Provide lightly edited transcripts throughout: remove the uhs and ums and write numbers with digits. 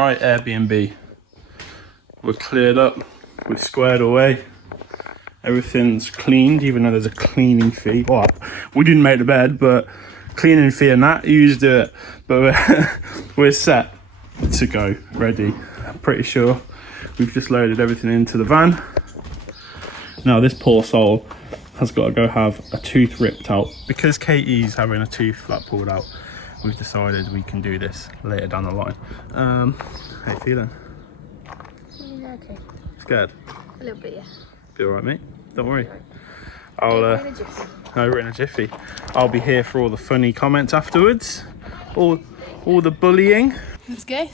Alright, Airbnb. We're cleared up. We're squared away. Everything's cleaned, even though there's a cleaning fee. Well, we didn't make the bed, but cleaning fee and that, you used it. But we're set to go, ready. I'm pretty sure we've just loaded everything into the van. Now this poor soul has got to go have a tooth ripped out. Because Katie's having a tooth pulled out, we've decided we can do this later down the line. How you feeling? Yeah, okay. Scared? A little bit, yeah. Be alright, mate. Don't worry. We're in a jiffy. I'll be here for all the funny comments afterwards. All the bullying. Let's go.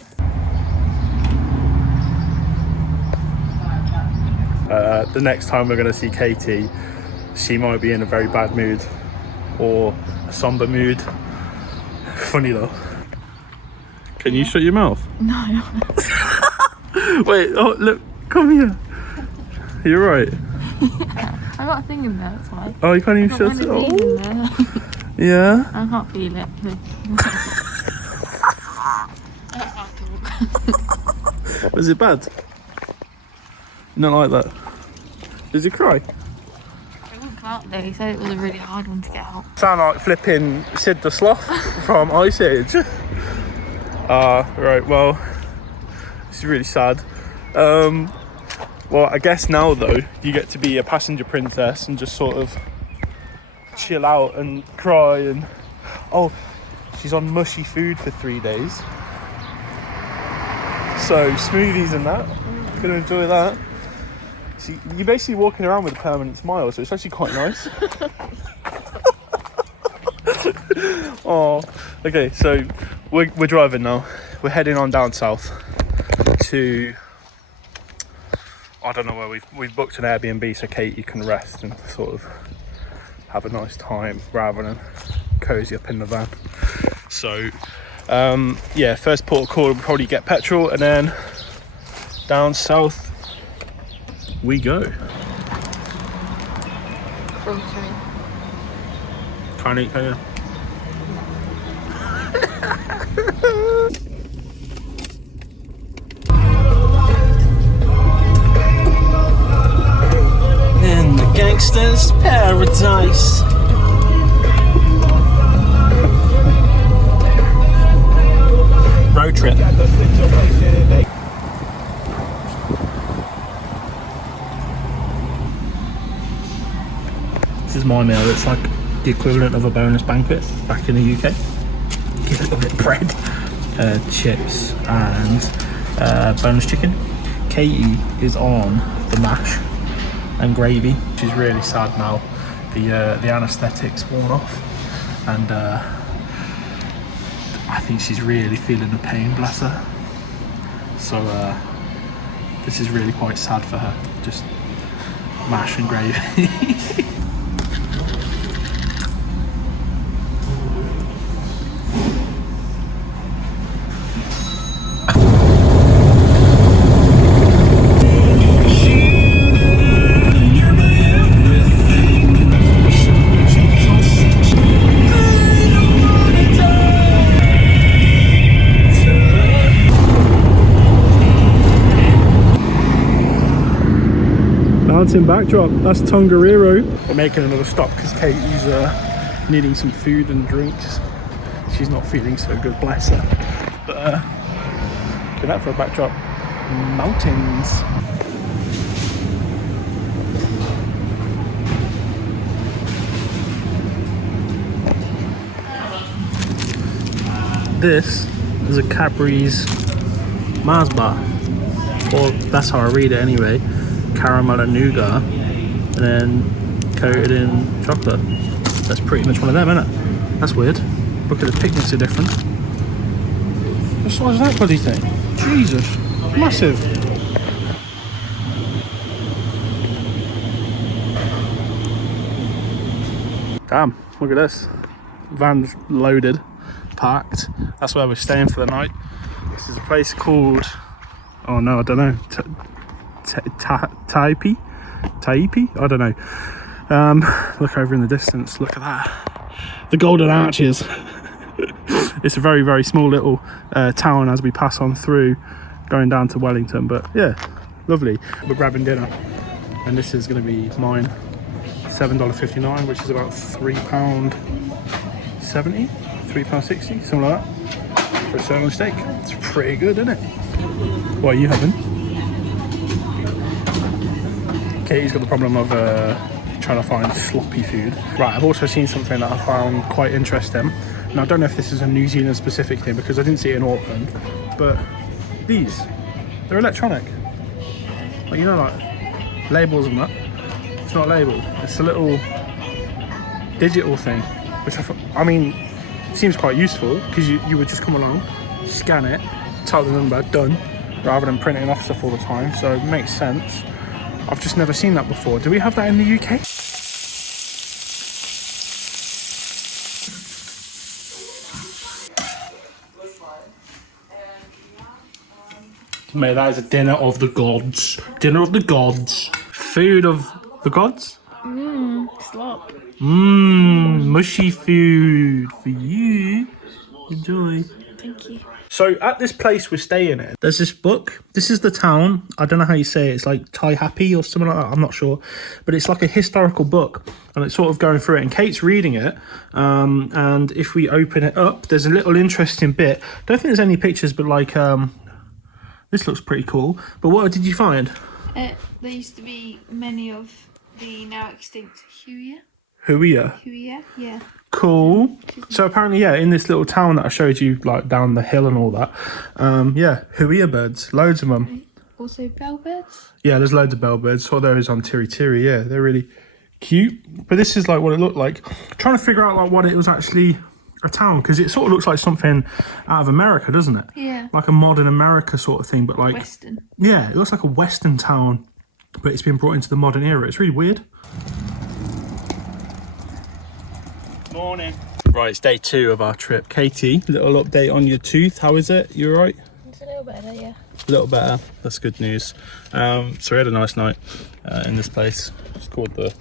The next time we're going to see Katie, she might be in a very bad mood or a somber mood. Funny though. Can you shut your mouth? No. Wait, oh look, come here. You're right. I got a thing in there, that's why. Oh, you can't even shut it. Oh. Yeah. I can't feel it. I can't talk. Was it bad? Not like that. Did you cry? It wouldn't come out though, he said it was a really hard one to get out. Sound like flipping Sid the Sloth from Ice Age. Right, well, this is really sad. Well, I guess now though, you get to be a passenger princess and just sort of chill out and cry and... Oh, she's on mushy food for 3 days. So, smoothies and that, gonna enjoy that. See, you're basically walking around with a permanent smile, so it's actually quite nice. Oh, okay, so we're driving now. We're heading on down south to... I don't know where we've booked an Airbnb so Katie can rest and sort of have a nice time rather than cozy up in the van. So yeah, first port of call, we'll probably get petrol and then down south we go. From train. Trying to eat, can you? In the gangster's paradise. Road trip. This is my meal. It's like the equivalent of a bonus banquet back in the UK. Give it a bit of bread, chips and bonus chicken. Katie is on the mash and gravy. She's really sad now. The anaesthetic's worn off and I think she's really feeling the pain, bless her. So this is really quite sad for her. Just mash and gravy. Mountain backdrop, that's Tongariro. We're making another stop because Katie's needing some food and drinks. She's not feeling so good, bless her. But look at that for a backdrop. Mountains. This is a Cadbury's Mars bar. Well, that's how I read it anyway. Caramel and nougat, and then coated in chocolate. That's pretty much one of them, isn't it? That's weird. Look at the pigments are different. What size is that bloody thing? Jesus, massive. Damn, look at this. Van's loaded, parked. That's where we're staying for the night. This is a place called, oh no, I don't know. Taipi? I don't know. Look over in the distance, look at that. The golden arches. it's a very, very small little town as we pass on through, going down to Wellington. But yeah, lovely. We're grabbing dinner, and this is going to be mine. $7.59, which is about £3.70, £3.60, something like that, for a sirloin steak. It's pretty good, isn't it? What are you having? Katie's got the problem of trying to find sloppy food. Right, I've also seen something that I found quite interesting. Now, I don't know if this is a New Zealand specific thing because I didn't see it in Auckland, but they're electronic. Like, you know, like labels and that. It's not labeled. It's a little digital thing, which I mean, seems quite useful because you would just come along, scan it, tell the number, done, rather than printing off stuff all the time. So it makes sense. I've just never seen that before. Do we have that in the UK? Mate, that is a dinner of the gods. Dinner of the gods. Food of the gods? Slop. Mushy food for you. Enjoy. Thank you. So at this place we're staying in, there's this book. This is the town. I don't know how you say it. It's like Taihape or something like that. I'm not sure. But it's like a historical book. And it's sort of going through it. And Kate's reading it. And if we open it up, there's a little interesting bit. Don't think there's any pictures, but like, this looks pretty cool. But what did you find? There used to be many of the now extinct Huia. Huia? Yeah. Cool. So apparently, yeah, in this little town that I showed you, like down the hill and all that, yeah, Huia birds, loads of them. Also bellbirds. Yeah, there's loads of bellbirds. Saw those on Tiri Tiri. Yeah, they're really cute. But this is like what it looked like. Trying to figure out like what it was actually a town, because it sort of looks like something out of America, doesn't it? Yeah. Like a modern America sort of thing, but like Western. Yeah, it looks like a Western town, but it's been brought into the modern era. It's really weird. Morning. Right, it's day 2 of our trip. Katie, little update on your tooth. How is it? You all right? It's a little better, yeah. A little better. That's good news. So we had a nice night in this place. It's called the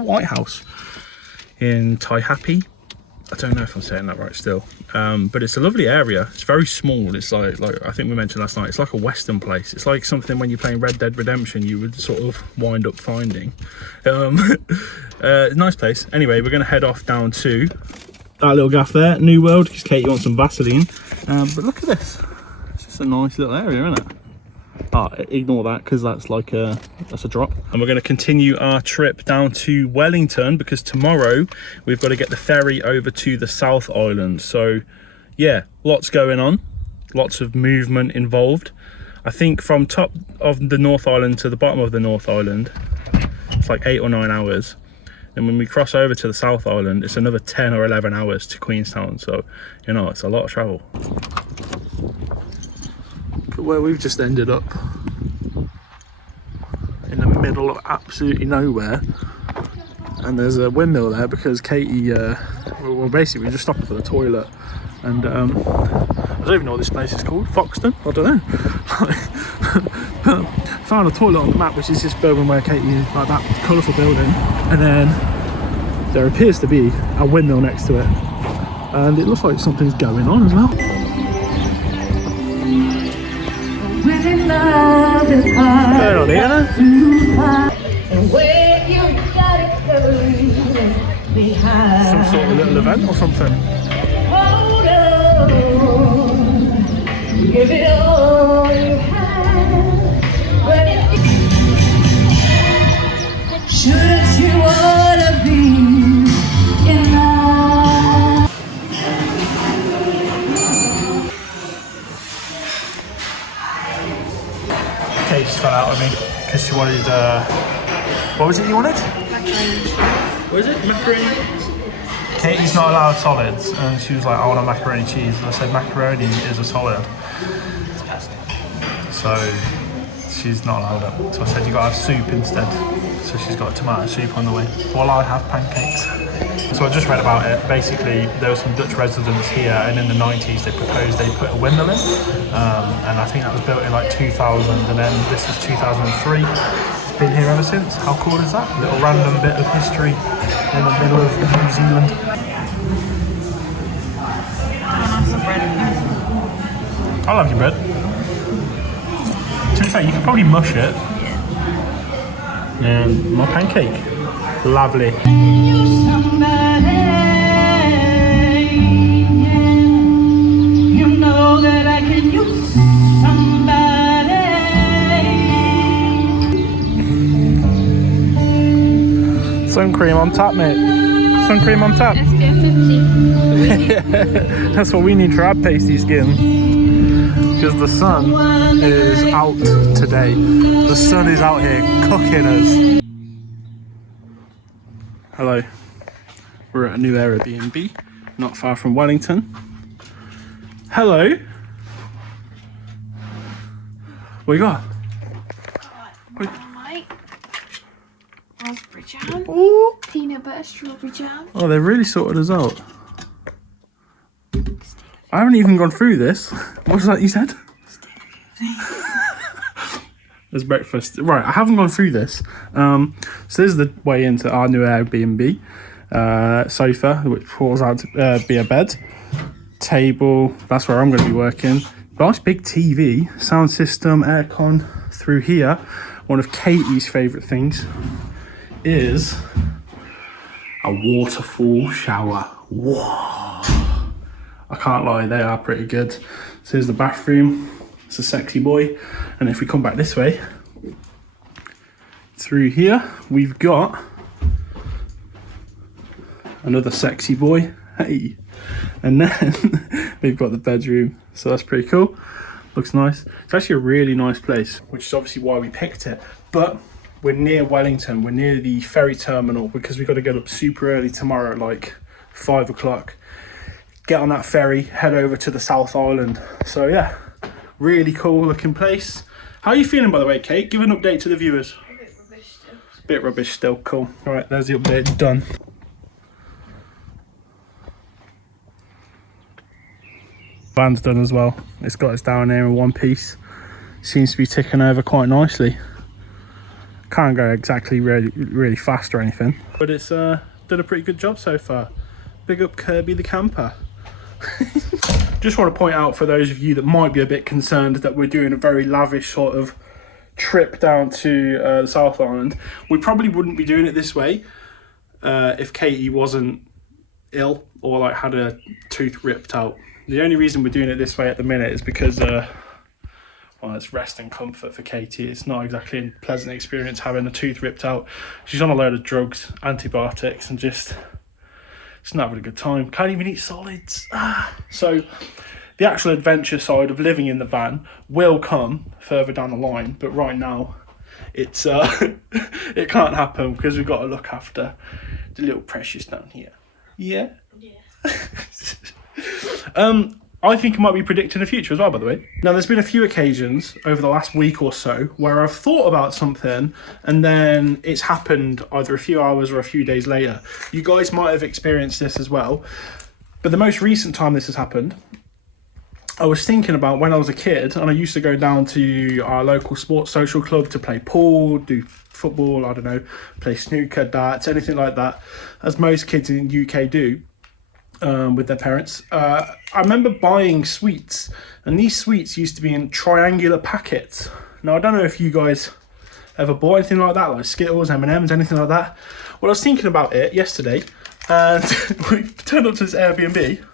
White House in Taihape. I don't know if I'm saying that right still, but it's a lovely area. It's very small. It's like I think we mentioned last night, it's like a Western place. It's like something when you're playing Red Dead Redemption you would sort of wind up finding. Nice place. Anyway, we're going to head off down to that little gaff there, New World, because Katie wants some Vaseline. But look at this. It's just a nice little area, isn't it? Oh, ignore that because that's like that's a drop. And we're going to continue our trip down to Wellington because tomorrow we've got to get the ferry over to the South Island. So yeah, lots going on, lots of movement involved. I think from top of the North Island to the bottom of the North Island, it's like 8 or 9 hours. And when we cross over to the South Island, it's another 10 or 11 hours to Queenstown. So, you know, it's a lot of travel. Where we've just ended up, in the middle of absolutely nowhere, and there's a windmill there because Katie, well basically we're just stopping for the toilet, and I don't even know what this place is called, Foxton, I don't know. Found a toilet on the map, which is this building where Katie is, like that colourful building, and then there appears to be a windmill next to it, and it looks like something's going on as well. There on here. Some sort of little event or something. Give it all you have. Shouldn't you wanna be in love? Kate just fell out of me because she wanted, what was it you wanted? Macaroni. What is it? Macaroni? Katie's not allowed solids, and she was like, I want a macaroni cheese. And I said, macaroni is a solid. So she's not allowed it. So I said, you gotta have soup instead. So she's got tomato soup on the way, while I have pancakes. So I just read about it. Basically, there were some Dutch residents here, and in the 90s they proposed they put a windmill in. And I think that was built in like 2000, and then this was 2003. It's been here ever since. How cool is that? A little random bit of history in the middle of New Zealand. I love your bread. To be fair, you could probably mush it. And my pancake. Lovely. You know that I can use somebody. Sun cream on top, mate. Sun cream on top. Let's go 50. That's what we need for our pasty skin. Because the sun is out today. The sun is out here cooking us. Hello. We're at a new Airbnb, not far from Wellington. Hello. What you got? Alright. Raspberry jam. Ooh. Peanut butter strawberry jam. Oh, they've really sorted us out. I haven't even gone through this. What was that you said? There's breakfast. Right, I haven't gone through this. So this is the way into our new Airbnb. Sofa, which falls out to be a bed. Table, that's where I'm going to be working. Nice big TV, sound system, aircon through here. One of Katie's favourite things is a waterfall shower. Whoa! I can't lie, they are pretty good. So here's the bathroom. It's a sexy boy. And if we come back this way, through here, we've got another sexy boy. Hey. And then we've got the bedroom. So that's pretty cool. Looks nice. It's actually a really nice place, which is obviously why we picked it. But we're near Wellington. We're near the ferry terminal because we've got to get up super early tomorrow at like 5 o'clock. Get on that ferry, head over to the South Island. So yeah, really cool looking place. How are you feeling, by the way, Kate? Give an update to the viewers. A bit rubbish still. Bit rubbish still, cool. All right, there's the update, done. Van's done as well. It's got us down here in one piece. Seems to be ticking over quite nicely. Can't go exactly really fast or anything, but it's done a pretty good job so far. Big up Kirby the camper. Just want to point out for those of you that might be a bit concerned that we're doing a very lavish sort of trip down to the South Island. We probably wouldn't be doing it this way if Katie wasn't ill or like had a tooth ripped out. The only reason we're doing it this way at the minute is because well, it's rest and comfort for Katie. It's not exactly a pleasant experience having a tooth ripped out. She's on a load of drugs, antibiotics, and just not having a good time. Can't even eat solids. So the actual adventure side of living in the van will come further down the line, but right now it's it can't happen because we've got to look after the little precious down here. Yeah. I think it might be predicting the future as well, by the way. Now, there's been a few occasions over the last week or so where I've thought about something and then it's happened either a few hours or a few days later. You guys might have experienced this as well. But the most recent time this has happened, I was thinking about when I was a kid and I used to go down to our local sports social club to play pool, do football, I don't know, play snooker, darts, anything like that, as most kids in the UK do. With their parents. I remember buying sweets, and these sweets used to be in triangular packets. Now, I don't know if you guys ever bought anything like that, like Skittles, M&Ms, anything like that. Well, I was thinking about it yesterday, and we turned up to this Airbnb.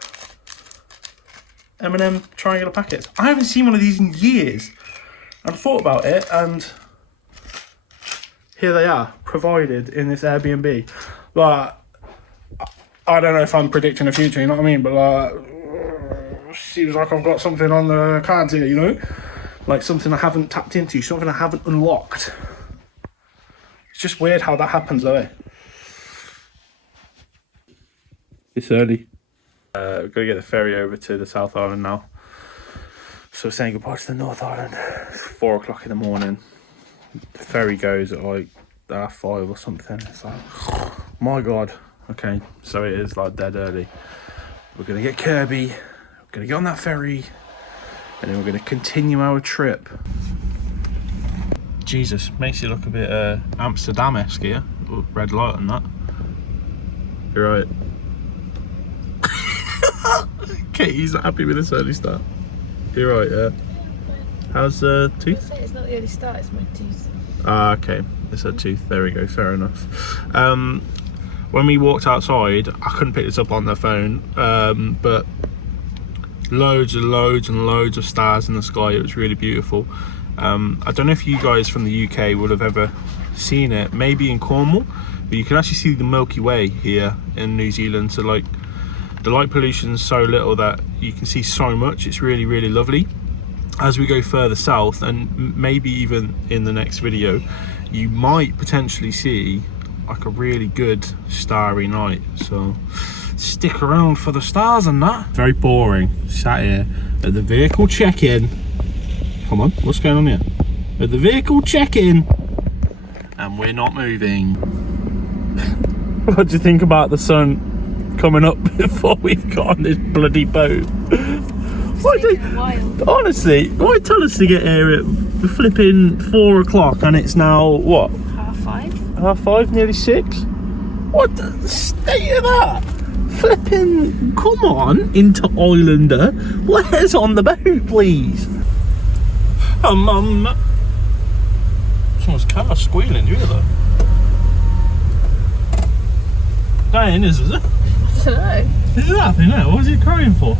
M&M triangular packets. I haven't seen one of these in years. And I thought about it, and here they are, provided in this Airbnb. Like, I don't know if I'm predicting the future, you know what I mean? But like, seems like I've got something on the cards here, you know? Like something I haven't tapped into, something I haven't unlocked. It's just weird how that happens, though. It's early. We've got to get the ferry over to the South Island now. So we're saying goodbye to the North Island. It's 4 o'clock in the morning. The ferry goes at like 5 or something. It's like, my God. Okay, so it is like dead early. We're going to get Kirby, we're going to get on that ferry, and then we're going to continue our trip. Jesus, makes you look a bit Amsterdam-esque here. Ooh, red light on that. You're right. Katie's not happy with this early start. You're right, yeah. How's the tooth? It's not the early start, it's my tooth. Ah, okay. It's a tooth. There we go. Fair enough. When we walked outside, I couldn't pick this up on the phone, but loads and loads and loads of stars in the sky. It was really beautiful. I don't know if you guys from the UK would have ever seen it, maybe in Cornwall, but you can actually see the Milky Way here in New Zealand. So like, the light pollution is so little that you can see so much. It's really, really lovely. As we go further south, and maybe even in the next video, you might potentially see like a really good starry night. So stick around for the stars and that. Very boring. Sat here at the vehicle check-in. Come on, what's going on here? At the vehicle check-in, and we're not moving. What do you think about the sun coming up before we've got on this bloody boat? Honestly, why tell us to get here at flipping 4 o'clock and it's now what? 5:30. 5:30, nearly 6. What the state of that? Flipping, come on, into Islander. Let us on the boat, please. Someone's car squealing, do you hear that? Diane, is it? I don't know. Is it happening now? What is he crying for?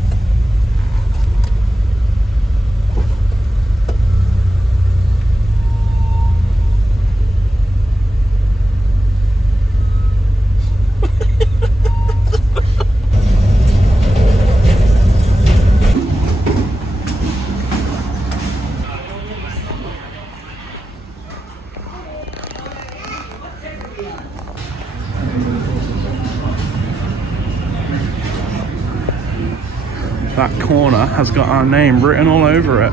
That corner has got our name written all over it.